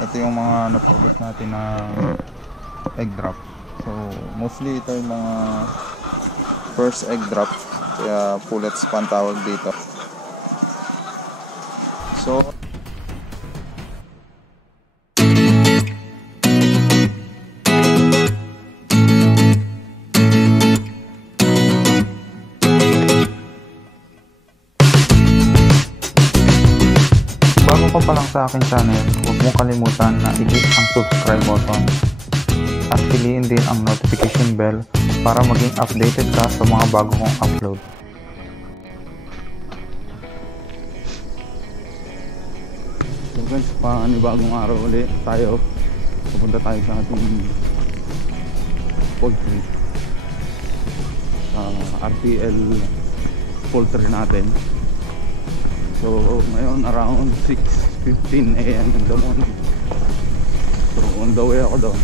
ito yung mga na-produce natin na egg drop. So mostly ito yung mga first egg drop, kaya pullets pa ang tawag dito. So bago ka pa lang sa aking channel, huwag mong kalimutan na i-hit ang subscribe button at piliin din ang notification bell para maging updated ka sa mga bago kong upload. So guys, panibagong araw ulit tayo. Pupunta tayo sa ating poultry, sa RTL poultry natin. So ngayon around 6:15 AM in the morning. So on the way ako doon.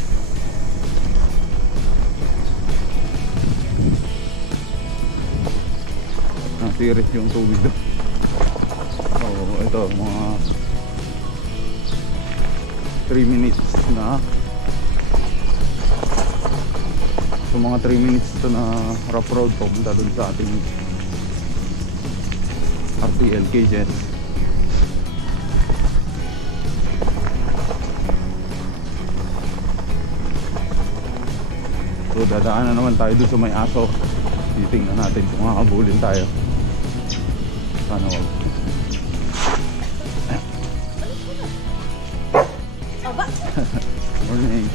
Nasirit yung tubig doon. So ito mga 3 minutes na. So mga 3 minutes ito na rough road pupunta doon sa ating RTL cages. So dadaan na naman tayo doon sa may aso. Titingnan natin kung makakabulin tayo. Sana wag. Morning.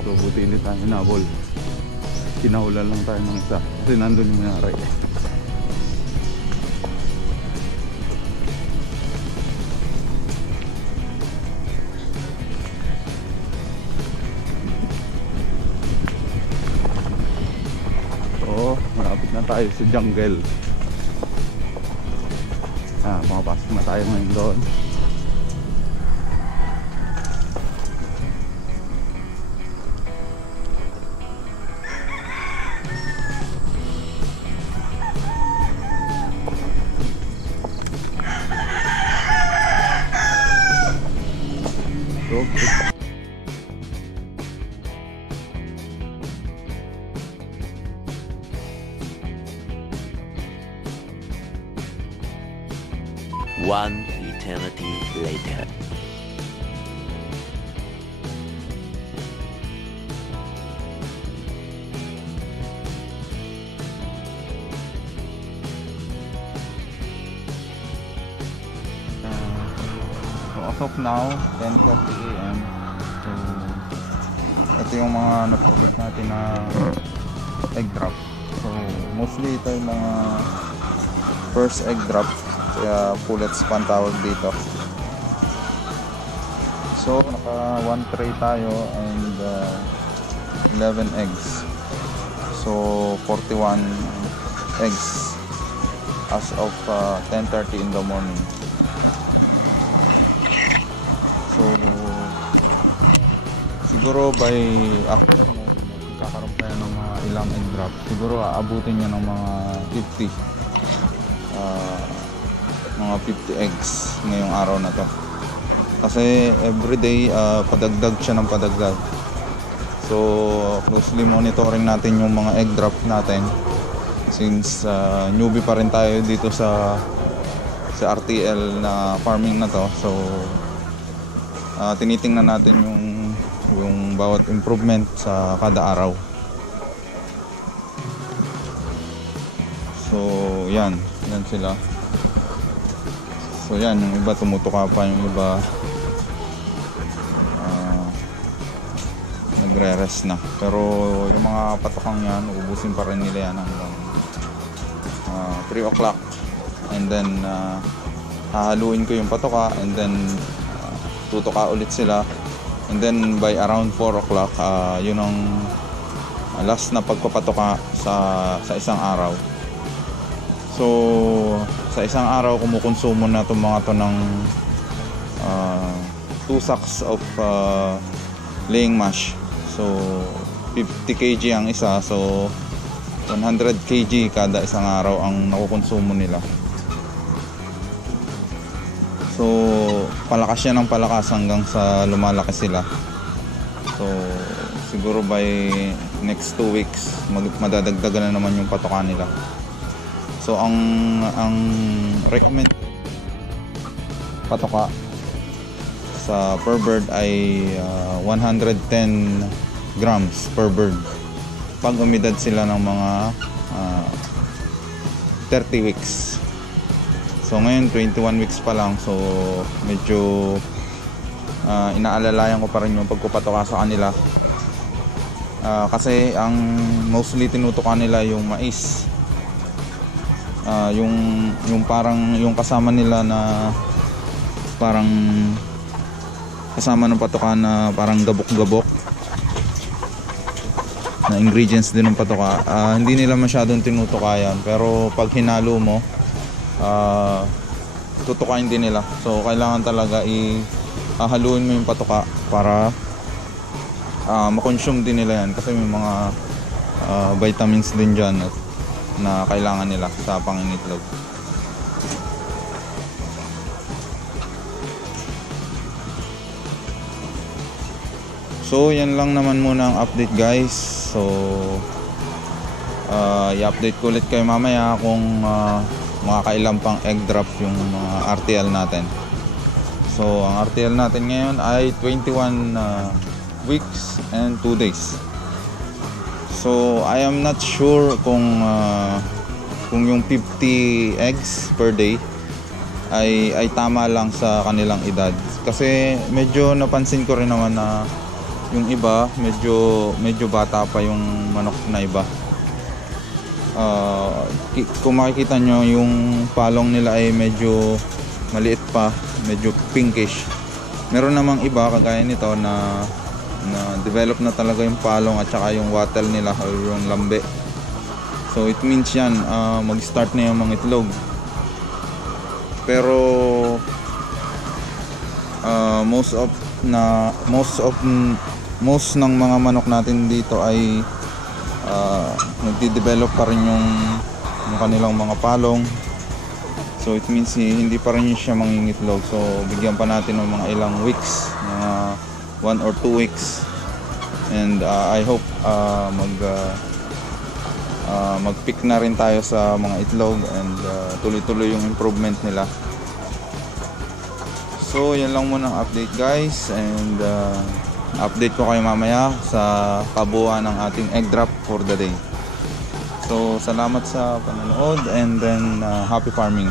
So buti hindi tayo nabol. Kinahulan lang tayo ng isa kasi nandun yung nangyari. So malapit na tayo sa jungle. Makapasok na tayo ngayon doon. One eternity later. So as of now 10:30 AM. So ito yung mga na-produce natin na egg drop. So mostly ito yung mga first egg drop, kaya pullets pa ang tawag dito. So naka 1 tray tayo and 11 eggs. So 41 eggs as of 10:30 in the morning. So siguro by after mo magkakaroon pa yan ng mga ilang egg drop, siguro aabutin niya ng mga 50 eggs ngayong araw na to, kasi everyday padagdag siya ng padagdag. So closely monitoring natin yung mga egg drop natin since newbie pa rin tayo dito sa RTL na farming na to. So tinitingnan natin yung bawat improvement sa kada araw. So yan sila. So yan, yung iba tumutuka pa, yung iba nagre-rest na. Pero yung mga patukang yan, ubusin pa rin nila yan hanggang 3 o'clock. And then hahaluin ko yung patuka and then tutuka ulit sila. And then by around 4 o'clock, yun ang last na pagpapatuka sa isang araw. So sa isang araw kumukonsumo na itong mga to ng 2 sacks of laying mash. So 50 kg ang isa, so 100 kg kada isang araw ang nakukonsumo nila. So palakas yan ng palakas hanggang sa lumalaki sila. So siguro by next 2 weeks madadagdagan na naman yung patoka nila. So ang recommend patoka sa per bird ay 110 grams per bird pag umidad sila ng mga 30 weeks. So ngayon 21 weeks pa lang, so medyo inaalalayan ko pa rin yung pagpupatoka sa kanila. Kasi ang mostly tinutukan nila yung mais, yung parang yung kasama nila na parang kasama ng patoka na parang gabok-gabok na ingredients din ng patoka. Hindi nila masyadong tinutukayan, pero pag hinalo mo tutukain din nila. So kailangan talaga haluin mo yung patoka para makonsume din nila yan, kasi may mga vitamins din dyan na kailangan nila sa pangingitlog. So yan lang naman muna ang update, guys. So i-update ko ulit kayo mamaya kung makakailan pang egg drop yung mga RTL natin. So ang RTL natin ngayon ay 21 weeks and 2 days. So I am not sure kung yung 50 eggs per day ay tama lang sa kanilang edad, kasi medyo napansin ko rin naman na yung iba medyo bata pa yung manok na iba. Kung makikita nyo, yung palong nila ay medyo maliit pa, medyo pinkish. Meron namang iba kagaya nito na develop na talaga yung palong at saka yung wattle nila o yung lambe. So it means yan, mag-start na yung mga itlog. Pero most ng mga manok natin dito ay nagde-develop pa rin yung kanilang mga palong. So it means hindi pa rin siya mangingitlog. So bigyan pa natin ng mga ilang weeks, mga 1 or 2 weeks, and I hope mag-pick na rin tayo sa mga itlog, and tuloy-tuloy yung improvement nila. So yan lang muna ang update, guys, and update ko kayo mamaya sa kabuuan ng ating egg drop for the day. So salamat sa panonood, and then happy farming.